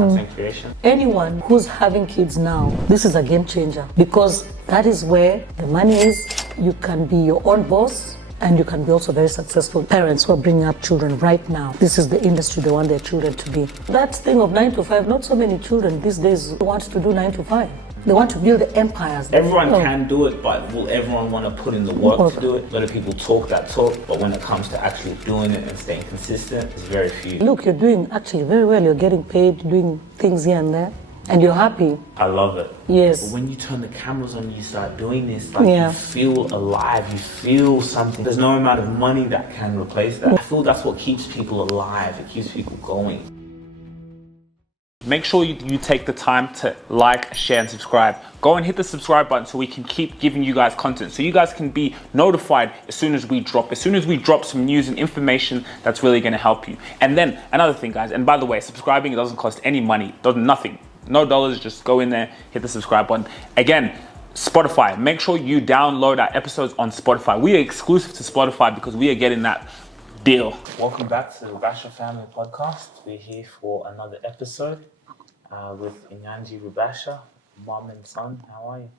content creation. Anyone who's having kids now, this is a game changer because that is where the money is. You can be your own boss and you can be also very successful. Parents who are bringing up children right now, this is the industry they want their children to be. That thing of 9 to 5, not so many children these days want to do 9 to 5. They want to build empires. Everyone can do it, but will everyone want to put in the work to do it? A lot of people talk that talk, but when it comes to actually doing it and staying consistent, it's very few. Look, you're doing actually very well. You're getting paid, doing things here and there, and you're happy. I love it. Yes. But when you turn the cameras on, you start doing this, like you feel alive, you feel something. There's no amount of money that can replace that. I feel that's what keeps people alive. It keeps people going. Make sure you take the time to like, share, and subscribe. Go and hit the subscribe button so we can keep giving you guys content. So you guys can be notified as soon as we drop some news and information that's really gonna help you. And then another thing, guys, and by the way, subscribing, it doesn't cost any money, nothing. No dollars, just go in there, hit the subscribe button. Again, Spotify, make sure you download our episodes on Spotify. We are exclusive to Spotify because we are getting that deal. Welcome back to the Rubasha Family Podcast. We're here for another episode with Inyanji Rubasha, mom and son. How are you?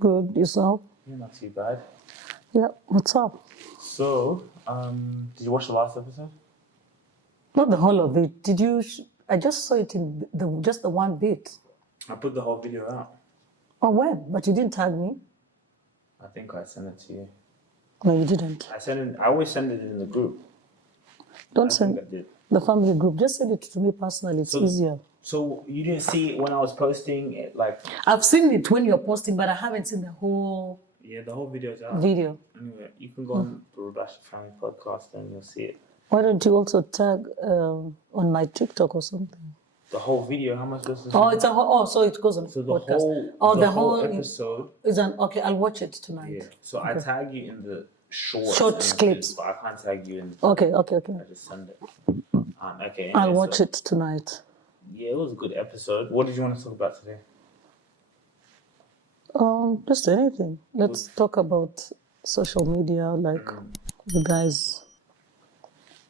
Good, yourself? You're not too bad. Yeah, what's up? So, did you watch the last episode? Not the whole of it. Did you? I just saw it in just the one bit. I put the whole video out. Oh, when? But you didn't tag me. I think I sent it to you. No, you didn't. I always send it in the group. Don't send the family group. Just send it to me personally. It's easier. So you didn't see it when I was posting it, like? I've seen it when you're posting, but I haven't seen the whole. Yeah, the whole video's out. Video. Anyway, you can go on the Rubasha Family Podcast and you'll see it. Why don't you also tag on my TikTok or something? The whole video, how much does this? Oh, it's a whole. Oh, so it goes on so the podcast. the whole episode is an okay. I'll watch it tonight. Yeah. So I tag you in the short clips, but I can't tag you in. Okay. I just send it. Okay. Anyway, I'll watch it tonight. Yeah, it was a good episode. What did you want to talk about today? Just anything. Let's talk about social media, like you guys,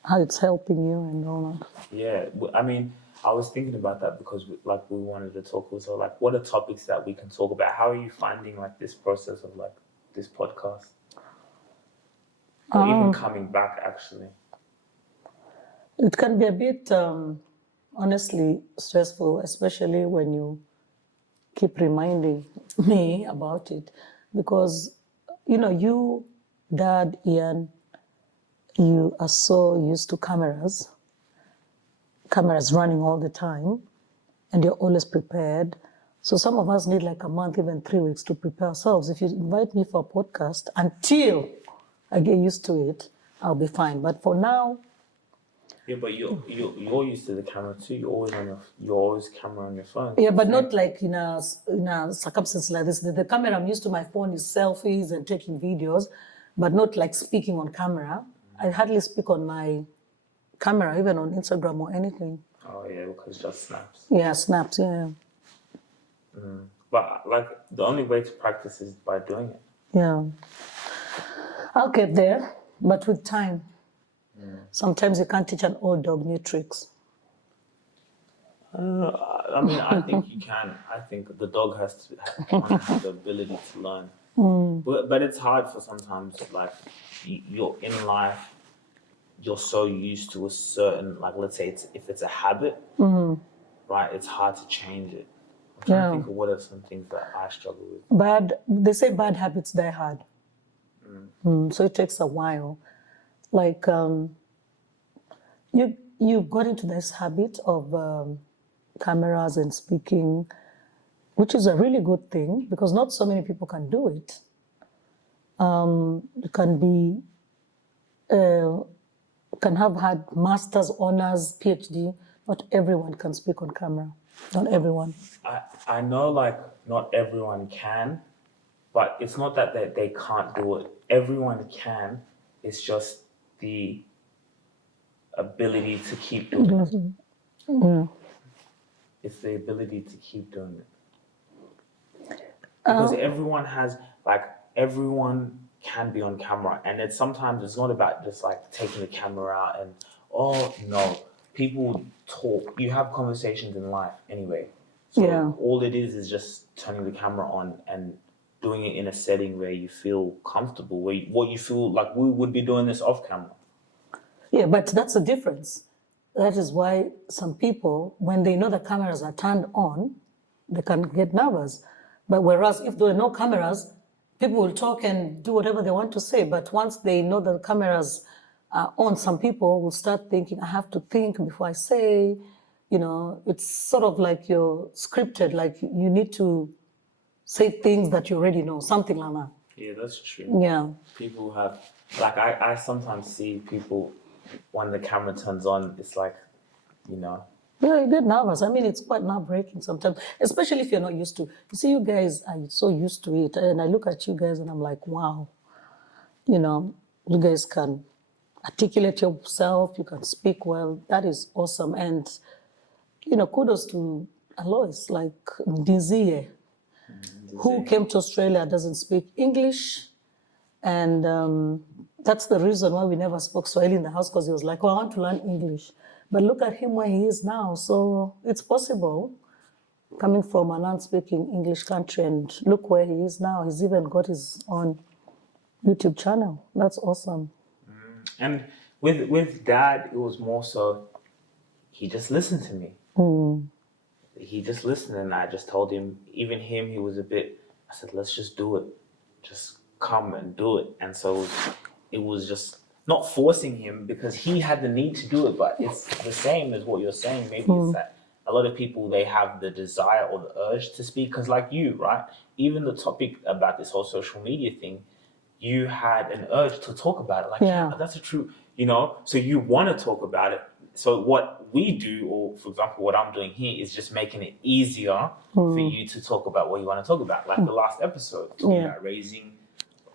how it's helping you and all that. Yeah, I mean, I was thinking about that because we wanted to talk also, like, what are topics that we can talk about? How are you finding, like, this process of, like, this podcast? Or even coming back, actually? It can be a bit, honestly, stressful, especially when you keep reminding me about it. Because, you, Dad, Ian, you are so used to cameras running all the time, and you're always prepared. So some of us need like a month, even 3 weeks to prepare ourselves. If you invite me for a podcast, until I get used to it, I'll be fine. But for now... Yeah, but you're used to the camera too. You're always camera on your phone. Yeah, but not like in a circumstance like this. The camera I'm used to, my phone, is selfies and taking videos, but not like speaking on camera. I hardly speak on my camera, even on Instagram or anything. Oh yeah, because just snaps. Yeah, snaps, yeah. But like the only way to practice is by doing it. Yeah. I'll get there, but with time. Sometimes you can't teach an old dog new tricks. I mean, I think you can. I think the dog has to have the ability to learn. But it's hard for sometimes, like, you're in life, you're so used to a certain, like, let's say if it's a habit, right, it's hard to change it. I'm trying to think of what are some things that I struggle with. They say bad habits die hard. So it takes a while. Like, you got into this habit of cameras and speaking, which is a really good thing because not so many people can do it. You can have had master's, honors, PhD. Not everyone can speak on camera. Not everyone. I know, like, not everyone can, but it's not that they can't do it. Everyone can. It's just the ability to keep doing it. It's the ability to keep doing it. Because everyone can be on camera, and sometimes it's not about just like taking the camera out and people talk, you have conversations in life anyway. So all it is just turning the camera on and doing it in a setting where you feel comfortable, what you feel like we would be doing this off camera. Yeah, but that's the difference. That is why some people, when they know the cameras are turned on, they can get nervous. But whereas if there are no cameras, people will talk and do whatever they want to say. But once they know the cameras are on, some people will start thinking, I have to think before I say, you know, it's sort of like you're scripted, like you need to say things that you already know, something like that. Yeah, that's true. Yeah. People have, like, I sometimes see people, when the camera turns on, it's like, you know. Yeah, you get nervous. I mean, it's quite nerve-wracking sometimes, especially if you're not used to. You see, you guys are so used to it. And I look at you guys and I'm like, wow, you know, you guys can articulate yourself, you can speak well. That is awesome. And, you know, kudos to Alois, like Dizie, who came to Australia, doesn't speak English. And that's the reason why we never spoke Swahili in the house, because he was like, oh, I want to learn English. But look at him where he is now. So it's possible, coming from a non-speaking English country, and look where he is now. He's even got his own YouTube channel. That's awesome. And with Dad, it was more so, he just listened to me. He just listened, and I just told him, even him, he was a bit, I said, let's just do it. Just come and do it. And so it was just not forcing him, because he had the need to do it, but it's the same as what you're saying. Maybe it's that a lot of people, they have the desire or the urge to speak, because like you, right? Even the topic about this whole social media thing, you had an urge to talk about it. Like, yeah, that's a true, you know, so you want to talk about it. So what we do, or for example, what I'm doing here, is just making it easier for you to talk about what you want to talk about. Like the last episode, talking about raising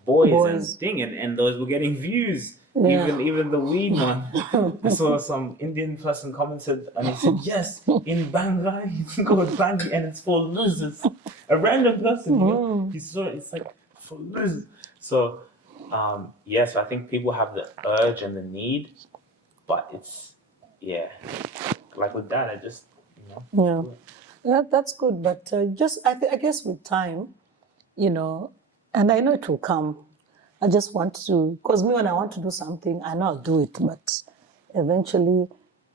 boys and thing, and those were getting views. Even the weed one. I saw some Indian person commented, and he said, yes, in Bangla, it's called Bangi, and it's for losers. A random person, you know, he saw it, it's like, for losers. So, yes, I think people have the urge and the need, but it's, like with that, I just, you know. Yeah, that's good, but I guess with time, you know, and I know it will come. I just want to, because me, when I want to do something, I know I'll do it, but eventually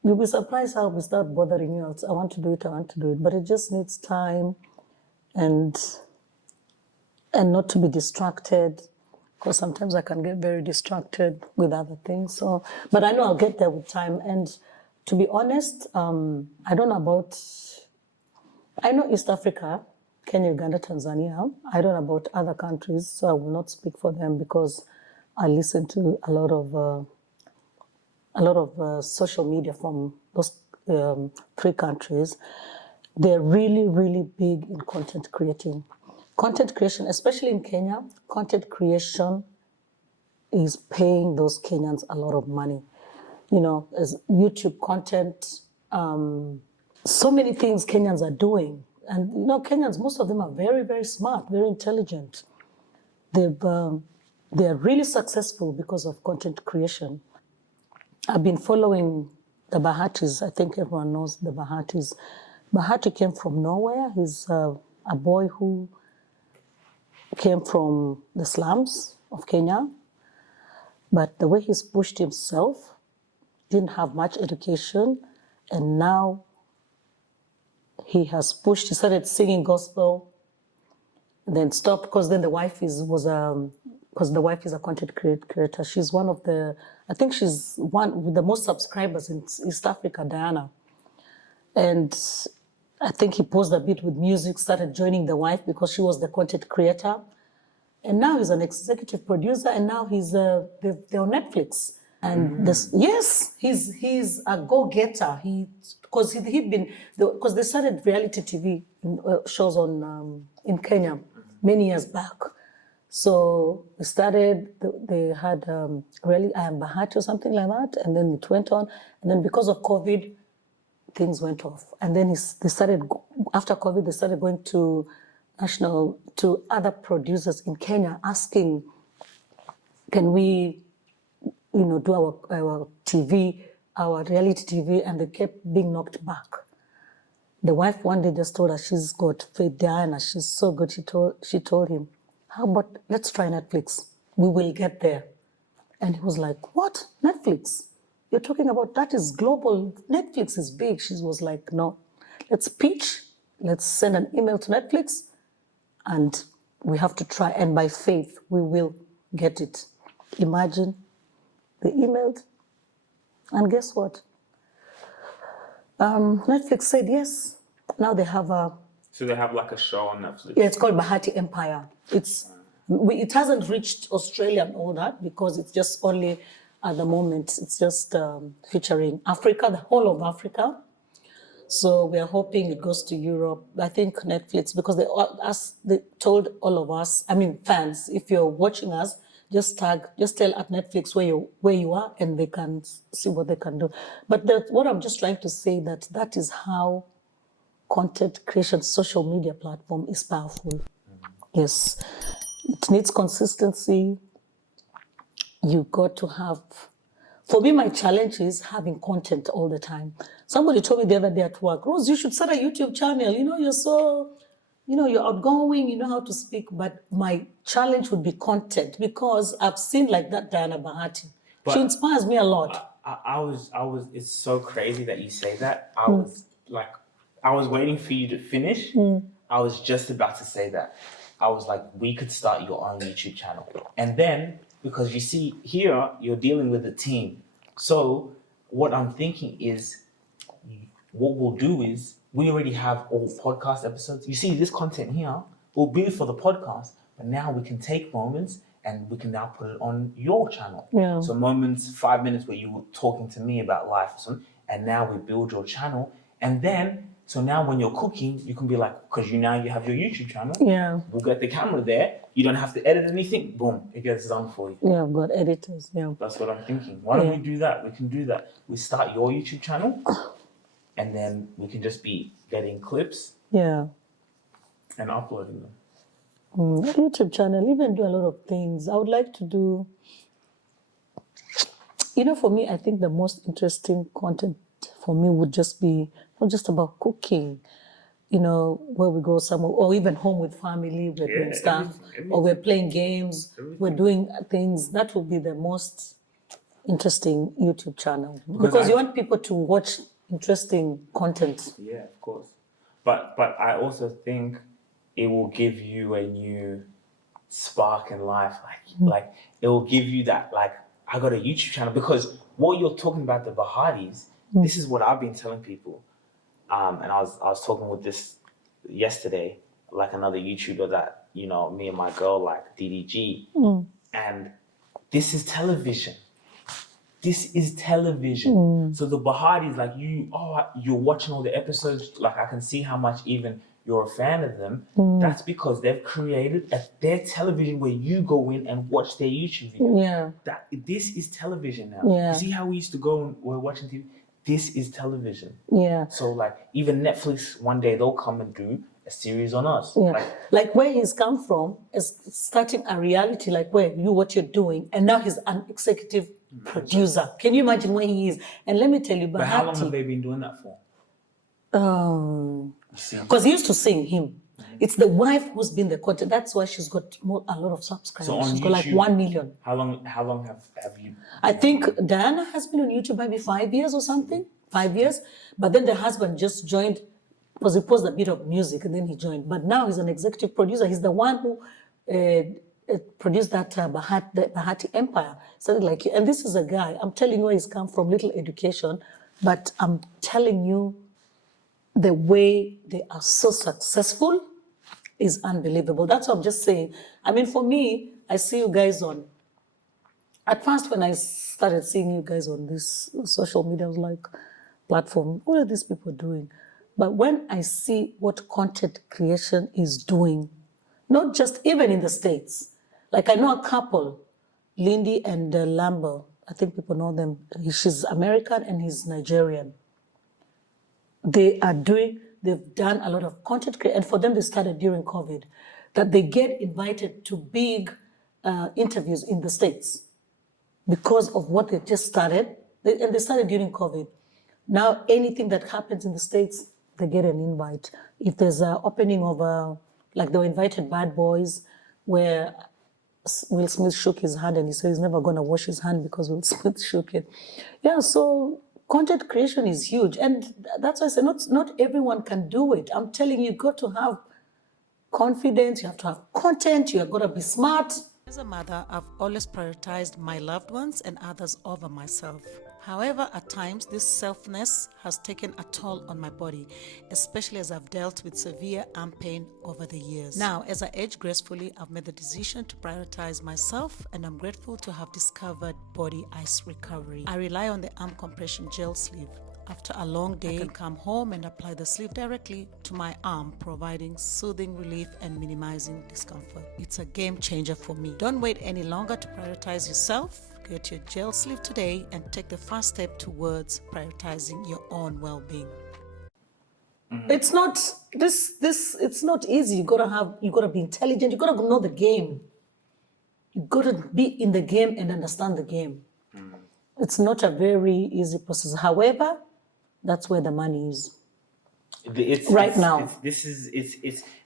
you'll be surprised how we start bothering you. I want to do it, but it just needs time and not to be distracted, because sometimes I can get very distracted with other things. So, but I know I'll get there with time. And to be honest, I don't know about, I know East Africa, Kenya, Uganda, Tanzania. I don't know about other countries, so I will not speak for them, because I listen to a lot of social media from those 3 countries. They're really, really big in content creating. Content creation, especially in Kenya, content creation is paying those Kenyans a lot of money. You know, as YouTube content, so many things Kenyans are doing. And, you know, Kenyans, most of them are very, very smart, very intelligent. They're really successful because of content creation. I've been following the Bahatis. I think everyone knows the Bahatis. Bahati came from nowhere. He's a boy who came from the slums of Kenya. But the way he's pushed himself, didn't have much education, and now he started singing gospel, and then stopped, because then the wife is a content creator. She's one of the, I think she's one with the most subscribers in East Africa, Diana. And I think he paused a bit with music, started joining the wife because she was the content creator. And now he's an executive producer, and now they're on Netflix. And he's a go-getter. Because they started reality TV shows in Kenya many years back. So they had really, I Am Bahati or something like that, and then it went on. And then because of COVID, things went off. And then after COVID, they started going to other producers in Kenya asking, can we, do our TV our reality TV and they kept being knocked back. The wife one day just told us she's got faith, Diana, she's so good. She told him, how about let's try Netflix? We will get there. And he was like, what? Netflix? You're talking about that is global. Netflix is big. She was like, no, let's pitch. Let's send an email to Netflix and we have to try. And by faith, we will get it. Imagine they emailed. And guess what? Netflix said yes. Now they have a... So they have like a show on Netflix? Yeah, it's called Bahati Empire. It hasn't reached Australia and all that because it's just only at the moment, it's just featuring Africa, the whole of Africa. So we are hoping it goes to Europe. I think Netflix, because they told all of us, I mean fans, if you're watching us, just tell at Netflix where you are and they can see what they can do. But what I'm just trying to say that is how content creation, social media platform is powerful. Mm-hmm. Yes. It needs consistency. You got to have, for me, my challenge is having content all the time. Somebody told me the other day at work, Rose, you should start a YouTube channel. You're so, you're outgoing, you know how to speak. But my challenge would be content because I've seen like that Diana Bahati. She inspires me a lot. I was, it's so crazy that you say that. I was waiting for you to finish. I was just about to say that. I was like, we could start your own YouTube channel. And then, because you see here, you're dealing with a team. So what I'm thinking is, what we'll do is, we already have all podcast episodes. You see this content here will be for the podcast, but now we can take moments and we can now put it on your channel. Yeah. So moments, 5 minutes where you were talking to me about life or something, and now we build your channel. And then, so now when you're cooking, you can be like, because you have your YouTube channel. Yeah. We'll get the camera there. You don't have to edit anything. Boom, it gets done for you. Yeah, I've got editors. Yeah. That's what I'm thinking. Why don't we do that? We can do that. We start your YouTube channel, and then we can just be getting clips. Yeah. And uploading them. YouTube channel, even do a lot of things. I would like to do, for me, I think the most interesting content for me would just be not just about cooking, where we go somewhere, or even home with family, we're doing stuff, or we're playing games, we're doing things. That would be the most interesting YouTube channel. Because you want people to watch interesting content. Yeah, of course. But I also think it will give you a new spark in life. Like it will give you that, I got a YouTube channel, because what you're talking about, the Bahatis, this is what I've been telling people. And I was talking with this yesterday, like another YouTuber that, me and my girl like, DDG. And this is television. This is television. So the Bahatis, like you're watching all the episodes, like I can see how much even you're a fan of them. That's because they've created their television where you go in and watch their YouTube video. Yeah. This is television now. Yeah. You see how we used to go and we're watching TV? This is television. Yeah. So like even Netflix, one day they'll come and do a series on us. Yeah. Like where he's come from is starting a reality, like what you're doing, and now he's an executive producer. Can you imagine where he is? And let me tell you, but how long have they been doing that for? Because he used to sing him. It's the wife who's been the content. That's why she's got a lot of subscribers. So she's YouTube, got like 1 million. How long have you? I think Diana has been on YouTube maybe 5 years or something. 5 years. But then the husband just joined because he posted a bit of music and then he joined. But now he's an executive producer. He's the one who produced that Bahati Empire. Something like it. And this is a guy, I'm telling you where he's come from, little education. But I'm telling you, the way they are so successful is unbelievable. That's what I'm just saying. I mean, for me, I see you guys on. At first, when I started seeing you guys on this social media, I was like, platform, what are these people doing? But when I see what content creation is doing, not just even in the States, like I know a couple, Lindy and Lambert, I think people know them. She's American and he's Nigerian. They've done a lot of content creation, and for them, they started during COVID, that they get invited to big interviews in the States because of what they just started. And they started during COVID. Now, anything that happens in the States, they get an invite. If there's an opening of like they were invited Bad Boys, where Will Smith shook his hand and he said he's never going to wash his hand because Will Smith shook it. Yeah, so content creation is huge. And that's why I say not everyone can do it. I'm telling you, you've got to have confidence, you have to have content, you've got to be smart. As a mother, I've always prioritized my loved ones and others over myself. However, at times, this selfness has taken a toll on my body, especially as I've dealt with severe arm pain over the years. Now, as I age gracefully, I've made the decision to prioritize myself, and I'm grateful to have discovered body ice recovery. I rely on the arm compression gel sleeve. After a long day, I can come home and apply the sleeve directly to my arm, providing soothing relief and minimizing discomfort. It's a game changer for me. Don't wait any longer to prioritize yourself. Get your gel sleeve today and take the first step towards prioritizing your own well-being. It's not it's not easy. You gotta be intelligent, you gotta know the game. You gotta be in the game and understand the game. It's not a very easy process. However, that's where the money is. Now.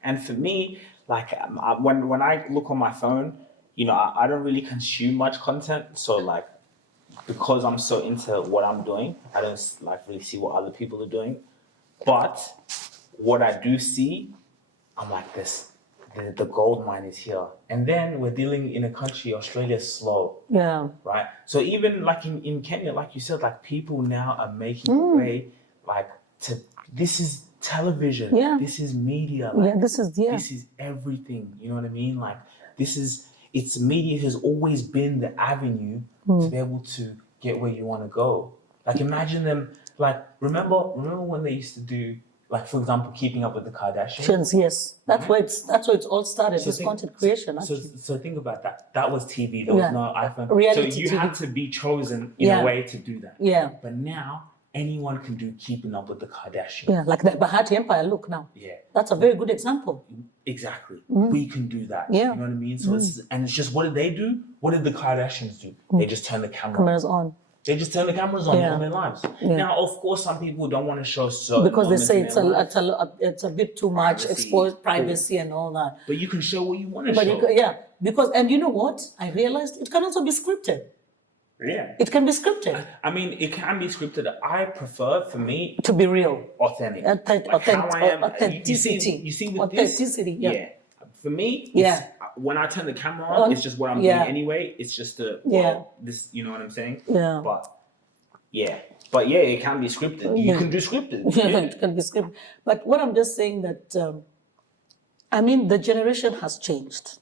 And for me, like when I look on my phone, I don't really consume much content. So like, because I'm so into what I'm doing, I don't like really see what other people are doing. But what I do see, I'm like this. The gold mine is here. And then we're dealing in a country, Australia's slow. Yeah. Right? So even like in Kenya, like you said, like people now are making a way, like this is television. Yeah. This is media. Like, this is everything. You know what I mean? Like it's media has always been the avenue to be able to get where you want to go. Like imagine them, like remember when they used to do, like, for example, Keeping Up with the Kardashians. Yes, that's where it's all started. This content creation. So think about that. That was TV. There was no iPhone. Reality so you TV. had to be chosen in a way to do that. Yeah. But now anyone can do Keeping Up with the Kardashians. Yeah, like the Bahati Empire. Look now. Yeah. That's a very good example. Exactly. We can do that. Yeah. You know what I mean? So it's just, what did they do? What did the Kardashians do? They just turned the cameras on. They just turn the cameras on their lives. Yeah. Now, of course, some people don't want to show certain because they say it's a bit too much exposed privacy and all that. But you can show what you want to show. Because and you know what? I realized it can also be scripted. Yeah. It can be scripted. I mean, it can be scripted. I prefer, for me, to be real, authentic. Authenticity. You see with authenticity. Yeah. For me, when I turn the camera on, it's just what I'm doing anyway. It's just this, you know what I'm saying? Yeah. But it can be scripted. You can do scripted. Yeah, it can be scripted. But what I'm just saying that, the generation has changed.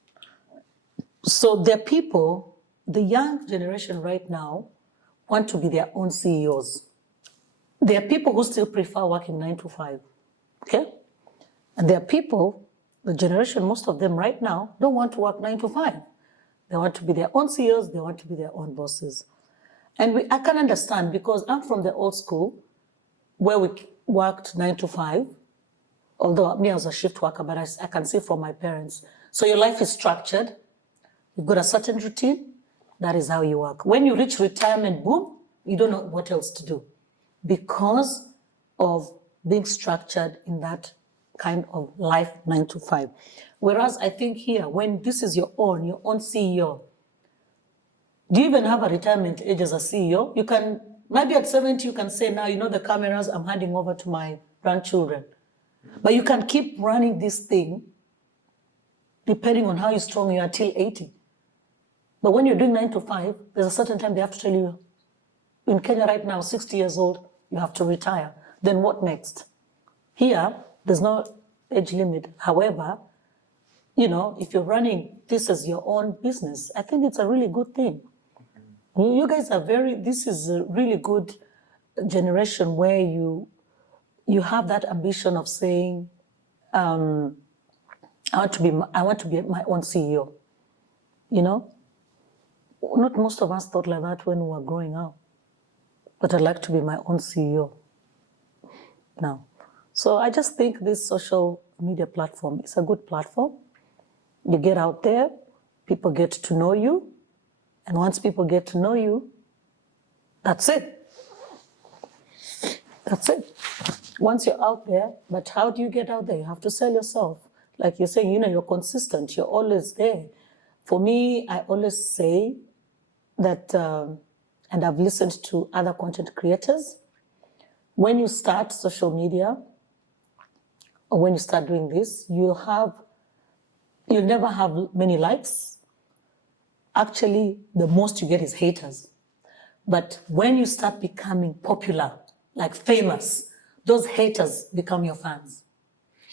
So there are people, the young generation right now want to be their own CEOs. There are people who still prefer working 9 to 5. Okay? And there are people, the generation, most of them right now, don't want to work 9 to 5. They want to be their own CEOs, they want to be their own bosses. And I can understand, because I'm from the old school where we worked 9 to 5. Although me, I was a shift worker, but I can see from my parents. So your life is structured. You've got a certain routine. That is how you work. When you reach retirement, boom, you don't know what else to do because of being structured in that kind of life 9 to 5. Whereas I think here, when this is your own CEO, do you even have a retirement age as a CEO? You can, maybe at 70, you can say, now, the cameras, I'm handing over to my grandchildren. But you can keep running this thing depending on how strong you are till 80. But when you're doing 9 to 5, there's a certain time they have to tell you, in Kenya right now, 60 years old, you have to retire. Then what next? Here, there's no age limit. However, if you're running this as your own business, I think it's a really good thing. You guys are this is a really good generation where you have that ambition of saying, I want to be my own CEO. Not most of us thought like that when we were growing up, but I'd like to be my own CEO now. So I just think this social media platform is a good platform. You get out there, people get to know you, and once people get to know you, that's it. That's it. Once you're out there, but how do you get out there? You have to sell yourself. Like you're saying, you're consistent. You're always there. For me, I always say that, and I've listened to other content creators, when you start social media, or when you start doing this, you'll never have many likes. Actually, the most you get is haters. But when you start becoming popular, like famous, those haters become your fans.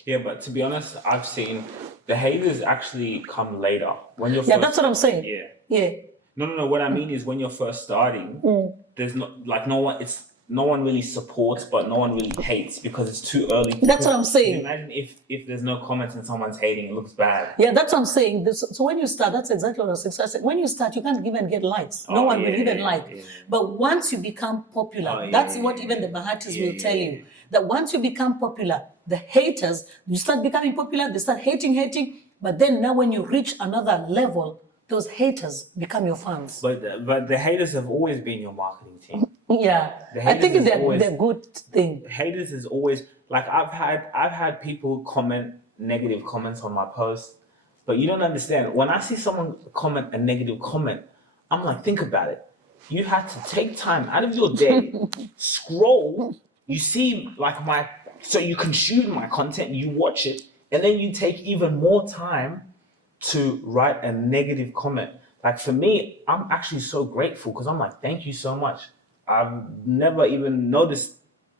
Yeah, but to be honest, I've seen the haters actually come later. When you're Yeah, that's what I'm saying. Yeah. No. What I mean is when you're first starting, there's no one really supports, but no one really hates because it's too early. That's what I'm saying. Imagine if there's no comments and someone's hating, it looks bad. Yeah, that's what I'm saying. So when you start, that's exactly what I was saying. So I said, when you start, you can't even get likes. No one will even like. Yeah. But once you become popular, that's what even the Bahatis will tell you. That once you become popular, the haters, you start becoming popular, they start hating. But then now when you reach another level, those haters become your fans. But the haters have always been your marketing team. Yeah, I think they're good thing. Haters is always like I've had people comment negative comments on my post, but you don't understand. When I see someone comment a negative comment, I'm like, think about it. You had to take time out of your day, scroll. You see so you consume my content, you watch it, and then you take even more time to write a negative comment. Like for me, I'm actually so grateful because I'm like, thank you so much. I've never even noticed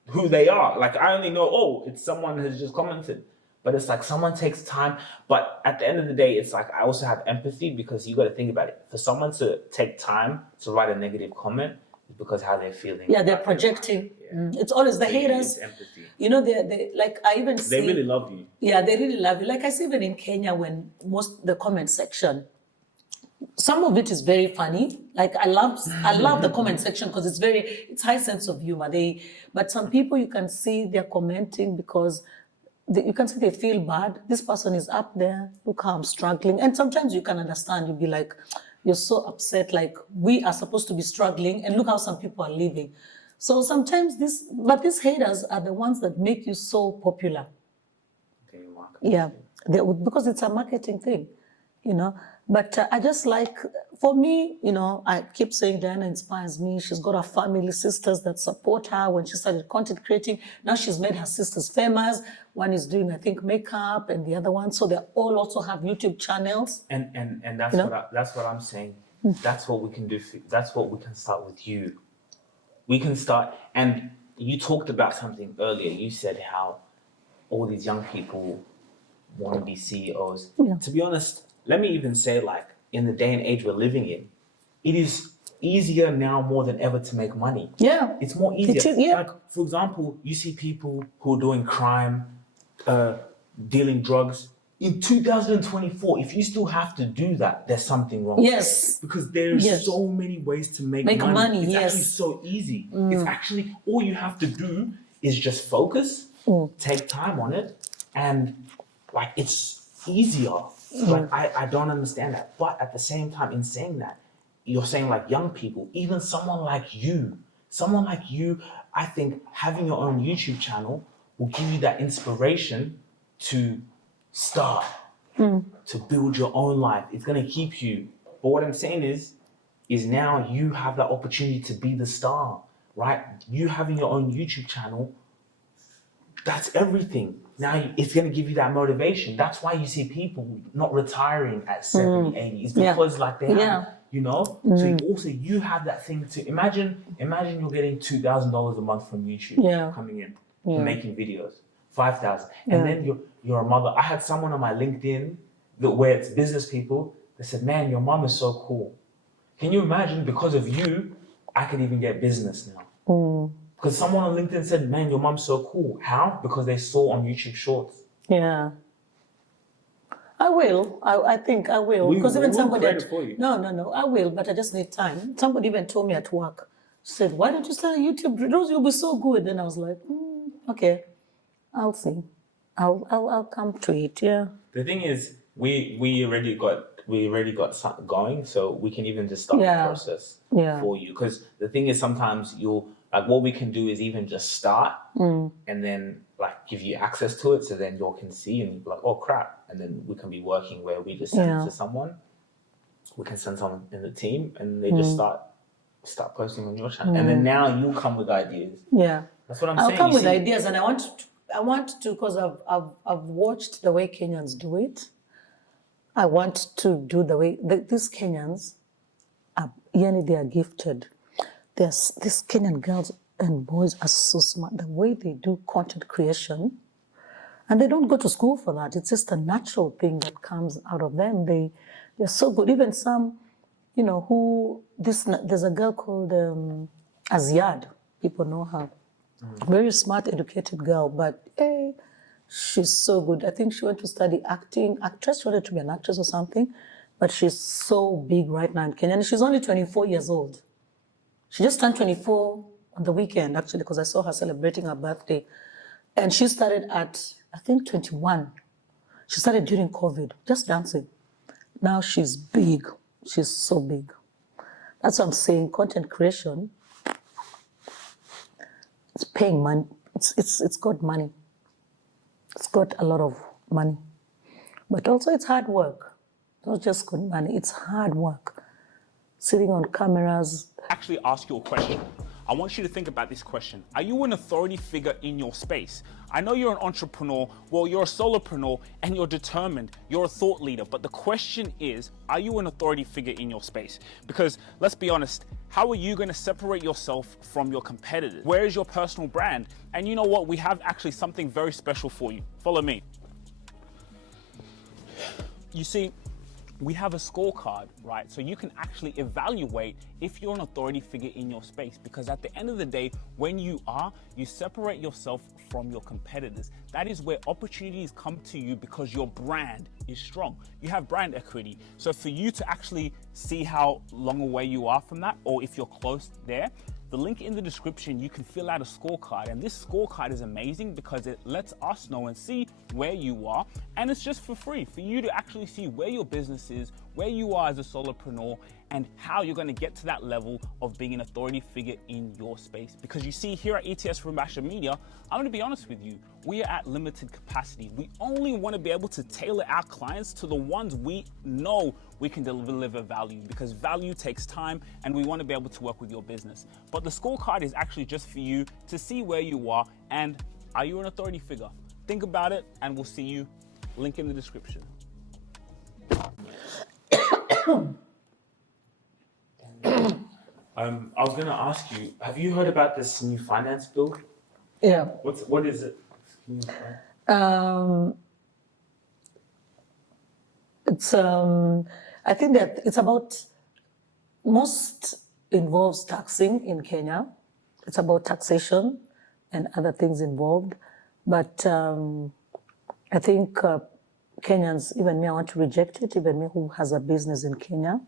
who they are. Like I only know, it's someone has just commented. But it's like someone takes time. But at the end of the day, it's like I also have empathy because you got to think about it. For someone to take time to write a negative comment, it's because how they're feeling. Yeah, they're projecting. It's always the haters. It's empathy. They like I even see. They really love you. Yeah, they really love you. Like I see even in Kenya when the comment section, some of it is very funny. Like I love the comment section because it's high sense of humor. But some people you can see they're commenting because you can see they feel bad. This person is up there. Look how I'm struggling. And sometimes you can understand. You'll be like, you're so upset. Like we are supposed to be struggling, and look how some people are living. So sometimes these haters are the ones that make you so popular. Yeah, because it's a marketing thing, But I just like, for me, I keep saying Diana inspires me. She's got her family, sisters that support her when she started content creating. Now she's made her sisters famous. One is doing, I think, makeup, and the other one. So they all also have YouTube channels. And that's what I'm saying. That's what we can do. That's what we can start with you. We can start. And you talked about something earlier. You said how all these young people want to be CEOs. Yeah. To be honest, let me even say, like, in the day and age we're living in, it is easier now more than ever to make money. Yeah. It's more easier. It is, yeah. Like, for example, you see people who are doing crime, dealing drugs. In 2024, if you still have to do that, there's something wrong. Yes. Because there's so many ways to make money. It's actually so easy. It's actually, all you have to do is just focus, take time on it, and like it's easier. Like I don't understand that. But at the same time, in saying that, you're saying like young people, even someone like you, I think having your own YouTube channel will give you that inspiration to start, to build your own life. It's gonna keep you. But what I'm saying is now you have that opportunity to be the star, right? You having your own YouTube channel, that's everything. Now it's going to give you that motivation. That's why you see people not retiring at 70, 80. It's because like they have, So you have that thing to imagine you're getting $2,000 a month from YouTube coming in, for making videos, 5,000. And then you're a mother. I had someone on my LinkedIn where it's business people that said, man, your mom is so cool. Can you imagine, because of you, I could even get business now. Because someone on LinkedIn said, man, your mom's so cool. How? Because they saw on YouTube Shorts. Yeah. I will. I think I will. Because even somebody... No. I will, but I just need time. Somebody even told me at work, said, why don't you start a YouTube? Those will be so good. And I was like, okay, I'll see. I'll come to it, yeah. The thing is, we already got something going, so we can even just start the process for you. Because the thing is, sometimes you'll like what we can do is even just start and then like give you access to it, so then you all can see and be like, oh crap, and then we can be working where we just send it to someone. We can send someone in the team, and they just start posting on your channel, and then now you come with ideas. Yeah, that's what I'm saying. I'll come with ideas, and I want to because I've watched the way Kenyans do it. I want to do the way these Kenyans are. They are gifted. These Kenyan girls and boys are so smart. The way they do content creation, and they don't go to school for that. It's just a natural thing that comes out of them. They're so good. Even some, there's a girl called Aziad. People know her. Very smart, educated girl, but she's so good. I think she went to study actress. She wanted to be an actress or something, but she's so big right now in Kenya. And she's only 24 years old. She just turned 24 on the weekend, actually, because I saw her celebrating her birthday. And she started at, I think, 21. She started during COVID, just dancing. Now she's big. She's so big. That's what I'm saying. Content creation, it's paying money. It's got money. It's got a lot of money. But also it's hard work. Not just good money, it's hard work. Sitting on cameras. Actually ask you a question. I want you to think about this question. Are you an authority figure in your space? I know you're an entrepreneur, well, you're a solopreneur, and you're determined, you're a thought leader. But the question is, are you an authority figure in your space? Because let's be honest, how are you going to separate yourself from your competitors? Where is your personal brand? And you know what? We have actually something very special for you. Follow me. You see, we have a scorecard, right? So you can actually evaluate if you're an authority figure in your space, because at the end of the day, when you separate yourself from your competitors. That is where opportunities come to you because your brand is strong. You have brand equity. So for you to actually see how long away you are from that, or if you're close there, the link in the description, you can fill out a scorecard. And this scorecard is amazing because it lets us know and see where you are. And it's just for free for you to actually see where your business is, where you are as a solopreneur, and how you're going to get to that level of being an authority figure in your space. Because you see, here at ETS Rubasha Media, I'm going to be honest with you, we are at limited capacity. We only want to be able to tailor our clients to the ones we know we can deliver value, because value takes time and we want to be able to work with your business. But the scorecard is actually just for you to see where you are and are you an authority figure? Think about it and we'll see you. Link in the description. I was going to ask you, have you heard about this new finance bill? Yeah. What is it? It's I think that it's about, most involves taxing in Kenya. It's about taxation and other things involved. But I think Kenyans, even me, I want to reject it, even me who has a business in Kenya.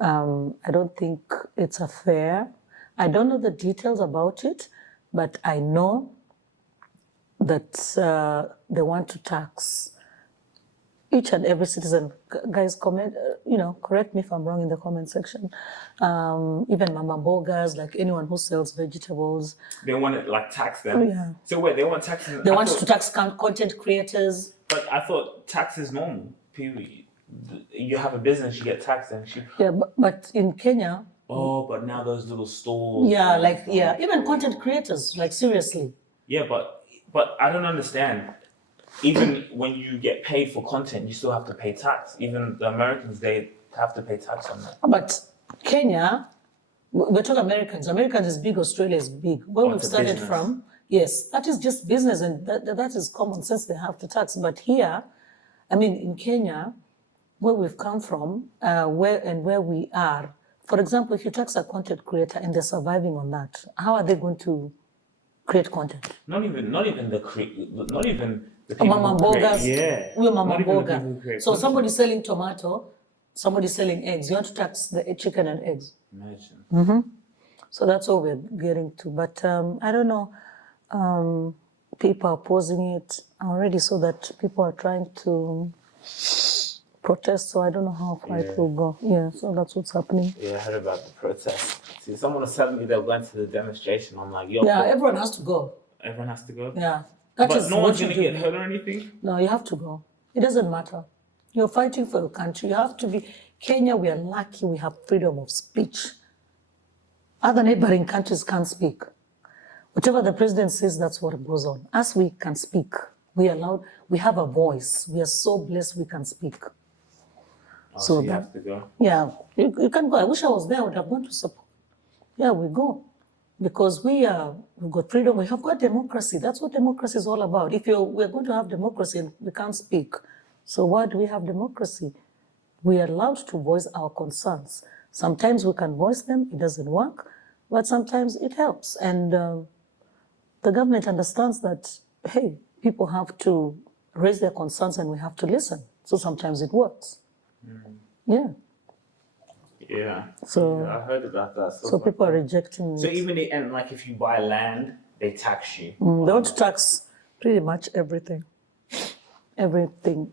I don't think it's a fair. I don't know the details about it, but I know that they want to tax each and every citizen. Guys, comment, correct me if I'm wrong in the comment section. Even mama bogas, like anyone who sells vegetables. They want to tax them? Yeah. So wait, they want tax? They want to tax content creators. But I thought tax is normal, period. You have a business, you get taxed and shit. Yeah, but in Kenya. Oh, but now those little stores. Yeah, even content creators, seriously. Yeah, but I don't understand. Even when you get paid for content, you still have to pay tax. Even the Americans, they have to pay tax on that. But Kenya, we're talking Americans. Americans is big, Australia is big. Where we've started from, yes, that is just business, and that is common sense, they have to tax. But here, in Kenya, where we've come from, where we are, for example, if you tax a content creator and they're surviving on that, how are they going to create content? Not even the people mama bogas. Yeah. We're mama boga. So somebody's selling tomato, somebody's selling eggs. You want to tax the chicken and eggs. Imagine. Mm-hmm. So that's what we're getting to. But I don't know. People are opposing it. I already saw that people are trying to protest, so I don't know how far it will go. Yeah, so that's what's happening. Yeah, I heard about the protest. See, someone was telling me they were going to the demonstration. I'm like, yo, Yeah, everyone has to go. everyone has to go. Yeah. But no one's gonna get hurt or anything. No, you have to go. It doesn't matter. You're fighting for your country. You have to be. Kenya, we are lucky we have freedom of speech. Other neighboring countries can't speak. Whatever the president says, that's what goes on. Us, we can speak. We are allowed. We have a voice. We are so blessed we can speak. Oh, so you have to go. Yeah, you can go. I wish I was there. I would have gone to support. Yeah, we go. Because we've got freedom, we have got democracy. That's what democracy is all about. If we're going to have democracy and we can't speak, so why do we have democracy? We are allowed to voice our concerns. Sometimes we can voice them, it doesn't work, but sometimes it helps. And the government understands that, hey, people have to raise their concerns and we have to listen. So sometimes it works. Yeah. Yeah. So yeah, I heard about that. So people are rejecting So it. even and like if you buy land, they tax you. They want to tax pretty much everything. Everything,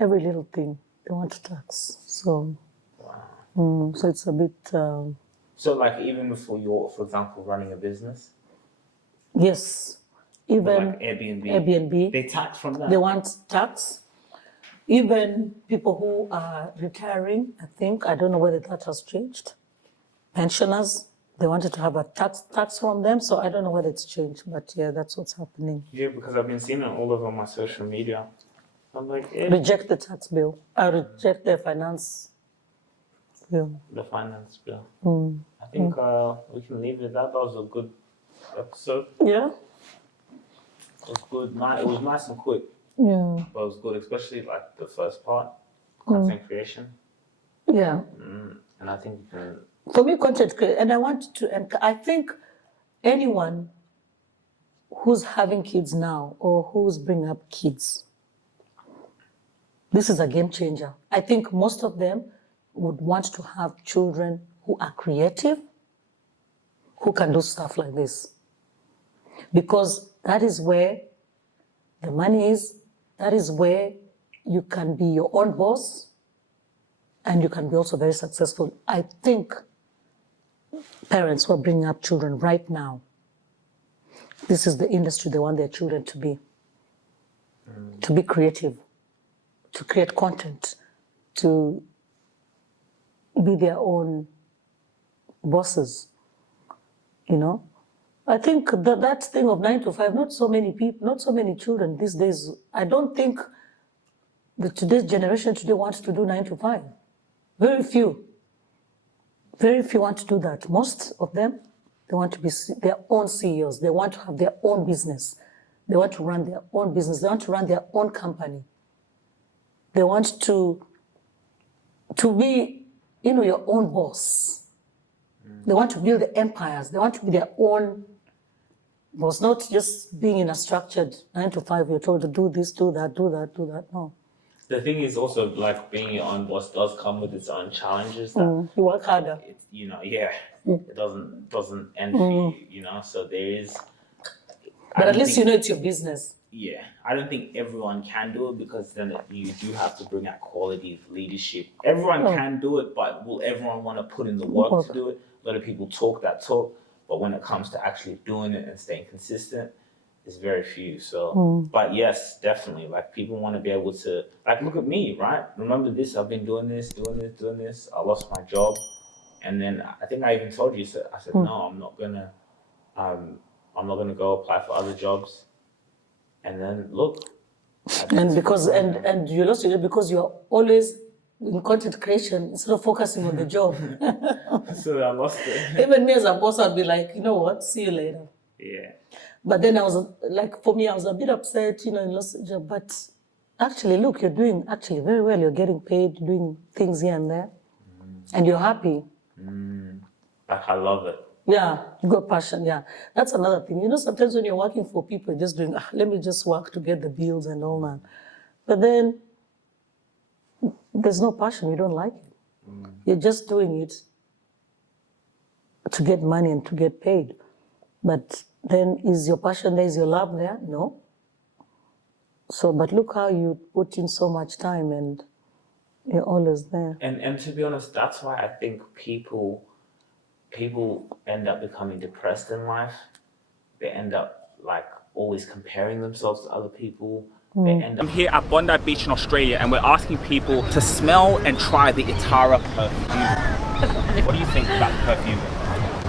every little thing they want to tax. So, so it's a bit. So like even for example, running a business. Yes, even like Airbnb. Airbnb. They tax from that. They want tax. Even people who are retiring, I think, I don't know whether that has changed. Pensioners, they wanted to have a tax from them, so I don't know whether it's changed, but yeah, that's what's happening. Yeah, because I've been seeing it all over my social media. I'm like, Reject the tax bill. I reject the finance bill. The finance bill. I think we can leave it at that. That was a good episode. Yeah? It was good. It was nice and quick. Yeah. But it was good, especially like the first part, content creation. Yeah. And I think you can. For me, content creation, and I want to, and I think anyone who's having kids now or who's bringing up kids, this is a game changer. I think most of them would want to have children who are creative, who can do stuff like this. Because that is where the money is, that is where you can be your own boss and you can be also very successful. I think parents who are bringing up children right now, this is the industry they want their children to be creative, to create content, to be their own bosses, you know? I think that thing of 9 to 5, not so many people, not so many children these days. I don't think today's generation today wants to do 9 to 5. Very few want to do that. Most of them, they want to be their own CEOs. They want to have their own business. They want to run their own business. They want to run their own company. They want to be, your own boss. They want to build the empires. They want to be their own boss, not just being in a structured 9 to 5. You're told to do this, do that, do that, do that. No. The thing is also like being your own boss does come with its own challenges. That You work harder. It, it doesn't end for you, So there is. But at least it's your business. Yeah, I don't think everyone can do it because then you do have to bring out quality of leadership. Everyone can do it, but will everyone want to put in the work to do it? A lot of people talk that talk, but when it comes to actually doing it and staying consistent, it's very few. So, but yes, definitely. Like people want to be able to, like, look at me, right? Remember this? I've been doing this. I lost my job, and then I think I even told you. I said, no, I'm not gonna go apply for other jobs. And then look. And because and you lost your job because you're always in content creation instead of focusing on the job. So I lost it. Even me as a boss, I'd be like, you know what, see you later. Yeah. But then I was like, for me, I was a bit upset, you lost the job. But actually, look, you're doing actually very well. You're getting paid, doing things here and there, and you're happy. Like I love it. Yeah, you got passion. Yeah, that's another thing. Sometimes when you're working for people, you're just doing, let me just work to get the bills and all that. But then there's no passion. You don't like it. You're just doing it to get money and to get paid. But then is your passion there? Is your love there? No. So, but look how you put in so much time and you're always there. And to be honest, that's why I think people people end up becoming depressed in life. They end up like always comparing themselves to other people. They end up I'm here at Bondi Beach in Australia, and we're asking people to smell and try the Itara perfume. What do you think about the perfume?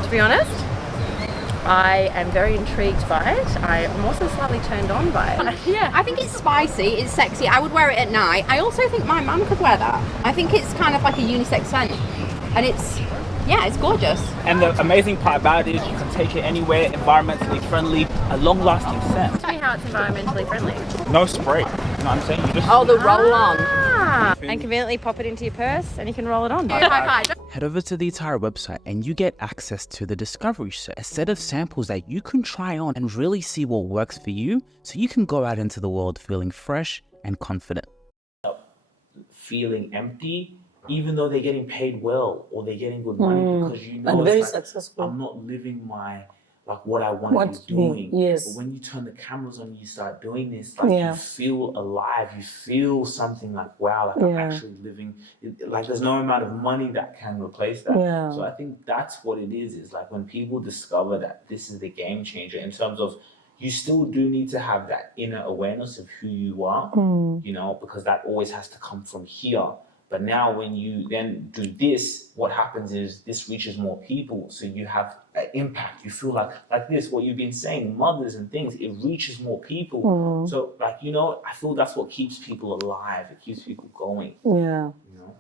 To be honest, I am very intrigued by it. I am also slightly turned on by it. Yeah, I think it's spicy, it's sexy. I would wear it at night. I also think my mum could wear that. I think it's kind of like a unisex scent, and it's gorgeous. And the amazing part about it is you can take it anywhere, environmentally friendly, a long-lasting scent. Tell me how it's environmentally friendly. No spray. You know what I'm saying? You just Oh, the roll-on. And conveniently pop it into your purse and you can roll it on. High five. Head over to the Itara website and you get access to the discovery set, a set of samples that you can try on and really see what works for you, so you can go out into the world feeling fresh and confident. feeling empty, even though they're getting paid well or they're getting good money, because you know And very it's like, successful. I'm not living my like what I want to be doing. Yes. But when you turn the cameras on, you start doing this, like Yeah. you feel alive. You feel something like, wow, like I'm Yeah. actually living. Like there's no amount of money that can replace that. Yeah. So I think that's what it is. Is like when people discover that this is the game changer in terms of, you still do need to have that inner awareness of who you are, you know, because that always has to come from here. But now when you then do this, what happens is this reaches more people. So you have an impact. You feel like this, what you've been saying, mothers and things, it reaches more people. So like, you know, I feel that's what keeps people alive. It keeps people going, Yeah. you know?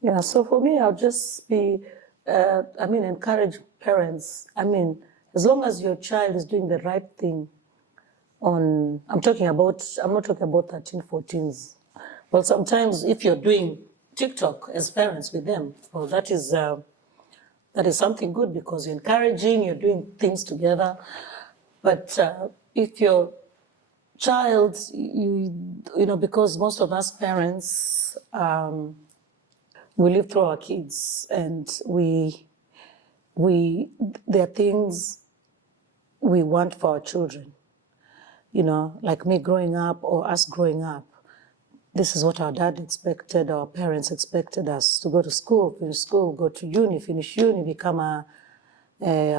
Yeah, so for me, I'll just be, encourage parents. As long as your child is doing the right thing I'm not talking about 13, 14s. Well, sometimes if you're doing TikTok as parents with them, well, that is something good because you're encouraging, you're doing things together. But if your child, because most of us parents, we live through our kids, and there are things we want for our children. You know, like me growing up or us growing up, this is what our dad expected, our parents expected us to go to school, finish school, go to uni, finish uni, become a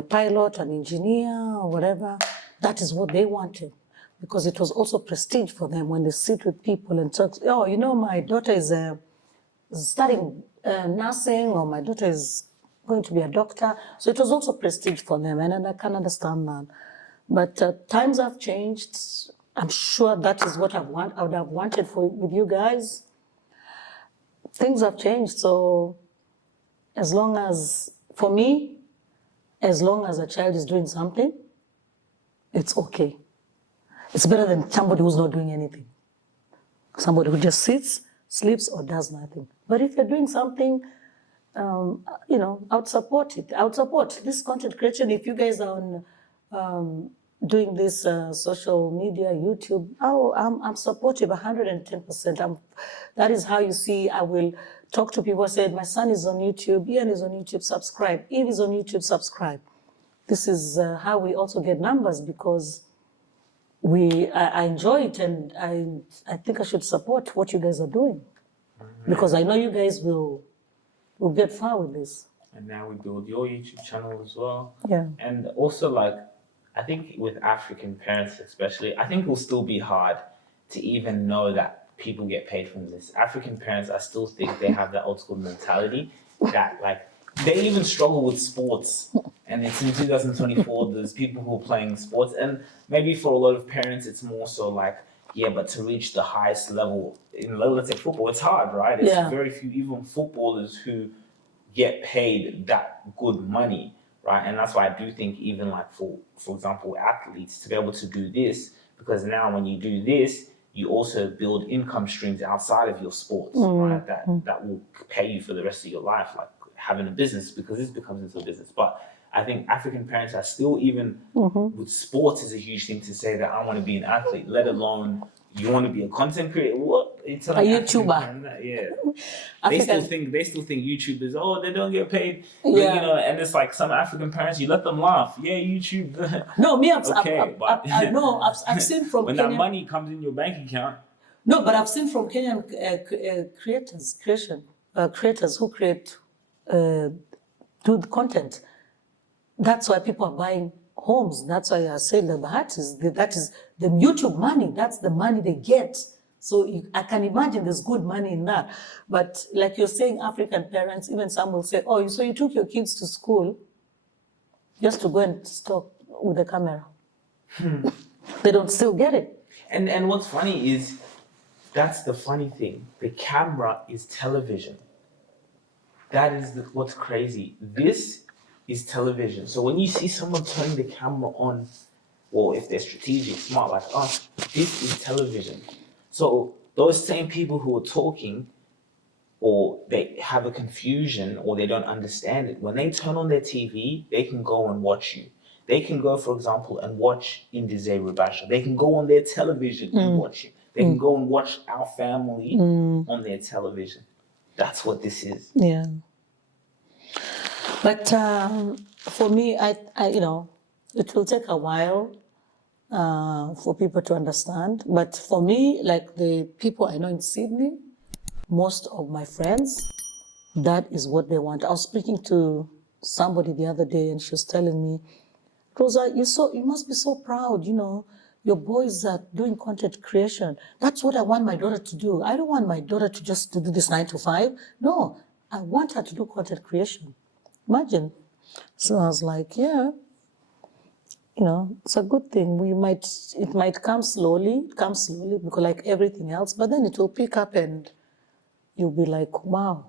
pilot, an engineer, or whatever. That is what they wanted, because it was also prestige for them when they sit with people and talk, oh, you know, my daughter is studying nursing, or my daughter is going to be a doctor. So it was also prestige for them, and I can understand that. But times have changed. I'm sure that is what I would have wanted with you guys. Things have changed, so for me, as long as a child is doing something, it's okay. It's better than somebody who's not doing anything. Somebody who just sits, sleeps, or does nothing. But if you're doing something, I would support it. I would support this content creation. If you guys are on doing this social media, YouTube, I'm supportive 110%. That is how you see I will talk to people. I said, my son is on YouTube, Ian is on YouTube, subscribe. Eve is on YouTube, subscribe. This is how we also get numbers, because I enjoy it, and I think I should support what you guys are doing, because I know you guys will get far with this. And now we build your YouTube channel as well. Yeah. And also, like, I think with African parents especially, I think it will still be hard to even know that people get paid from this. African parents, I still think they have that old school mentality that, like, they even struggle with sports. And it's in 2024, there's people who are playing sports. And maybe for a lot of parents, it's more so like, yeah, but to reach the highest level in, let's say, football, it's hard, right? It's very few, even footballers, who get paid that good money. Right, and that's why I do think even like for example, athletes to be able to do this, because now when you do this, you also build income streams outside of your sports, right? That will pay you for the rest of your life, like having a business, because this becomes into a business. But I think African parents are still, even with sports, is a huge thing to say that I want to be an athlete, let alone you want to be a content creator. What? It's like a YouTuber. Yeah. They still think YouTubers, oh, they don't get paid. Yeah. You know, and it's like some African parents, you let them laugh. Yeah, YouTube. No, me, I've seen from when Kenyan, that money comes in your bank account. No, but I've seen from Kenyan creators who create do the content. That's why people are buying homes. That's why I say the Bahatis, that is the YouTube money. That's the money they get. So I can imagine there's good money in that. But like you're saying, African parents, even some will say, oh, so you took your kids to school just to go and stalk with a camera. They don't still get it. And what's funny is, that's the funny thing. The camera is television. That is what's crazy. This is television. So when you see someone turning the camera on, or if they're strategic, smart like us, this is television. So those same people who are talking, or they have a confusion, or they don't understand it, when they turn on their TV, they can go and watch you. They can go, for example, and watch Sugira Rubasha. They can go on their television and watch you. They can go and watch our family on their television. That's what this is. Yeah. But for me, I it will take a while for people to understand. But for me, like the people I know in Sydney, most of my friends, that is what they want. I was speaking to somebody the other day, and she was telling me, Rosa, you must be so proud, your boys are doing content creation. That's what I want my daughter to do. I don't want my daughter to just do this 9 to 5. No, I want her to do content creation. Imagine. So I was like, yeah, it's a good thing. It might come slowly, because like everything else, but then it will pick up and you'll be like, wow.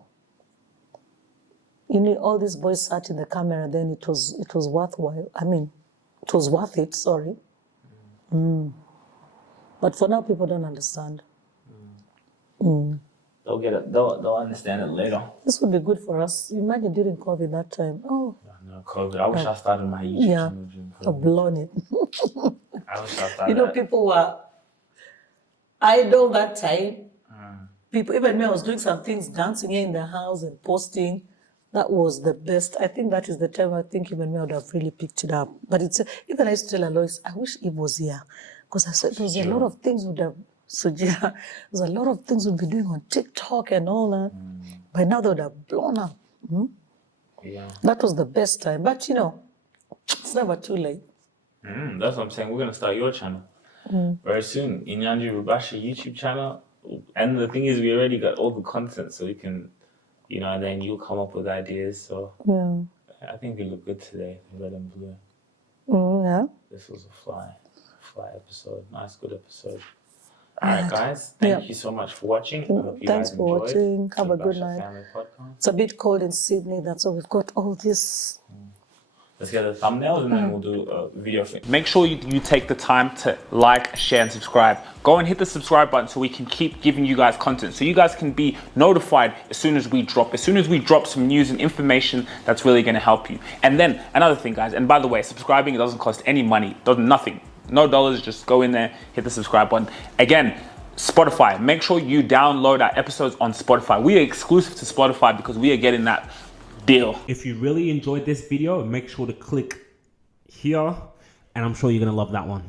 All these boys sat in the camera, then it was worthwhile. I mean, it was worth it, sorry. But for now, people don't understand. They'll get it. They'll understand it later. This would be good for us. Imagine during COVID that time. Oh. No, COVID. I wish I started my YouTube channel during COVID. I've blown it. I wish I started people were idle that time. People, even me, I was doing some things, dancing here in the house and posting. That was the best. I think that is the time I think even me would have really picked it up. But even I used to tell Alois, I wish Eve was here. Because I said there's a lot of things Sugira, there's a lot of things we'd be doing on TikTok and all that. By now they would have blown up. Yeah. That was the best time. But it's never too late. That's what I'm saying. We're going to start your channel very soon. Inyanji Rubasha YouTube channel. And the thing is, we already got all the content, so we can, and then you'll come up with ideas. So yeah, I think we look good today, red and blue. Yeah. This was a fly episode. Nice, good episode. All right, guys. Thank you so much for watching. I hope you Thanks guys for enjoyed watching. Have a good Rubasha night. Family Podcast. It's a bit cold in Sydney. That's why we've got all this. Let's get the thumbnails and then we'll do a video for it. Make sure you take the time to like, share, and subscribe. Go and hit the subscribe button so we can keep giving you guys content. So you guys can be notified as soon as we drop some news and information that's really gonna help you. And then another thing, guys, and by the way, subscribing, it doesn't cost any money, nothing. No dollars, just go in there, hit the subscribe button. Again, Spotify, make sure you download our episodes on Spotify. We are exclusive to Spotify because we are getting that deal. If you really enjoyed this video, make sure to click here, and I'm sure you're gonna love that one.